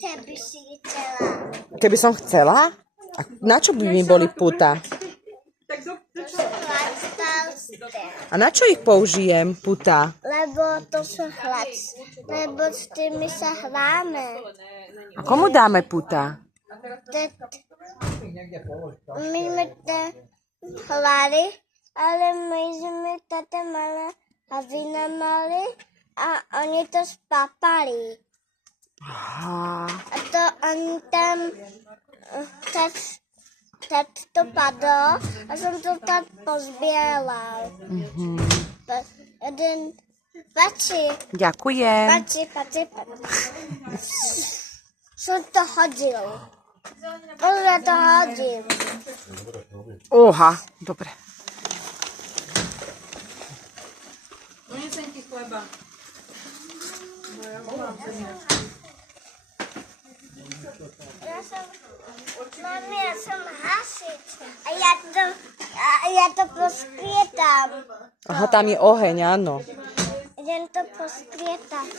Keby si chcela. Keby som chcela? A na čo by mi boli puta? To sú chlactalské. A na čo ich použijem, puta? Lebo to sú lebo s tými sa hráme. A komu dáme puta? My sme to hrali, ale my sme toto mali a vína mali a oni to spapali. Aha. A to oni tam tak to padlo a som to tak pozbierala. Jeden pači. Ďakujem. Pači. Som to hodil. Pozor, to hodil. Oha, dobre. Donesem ti chleba. Ja som hasič a ja to poskvietam. Aha, tam je oheň, áno. Idem to poskvietať.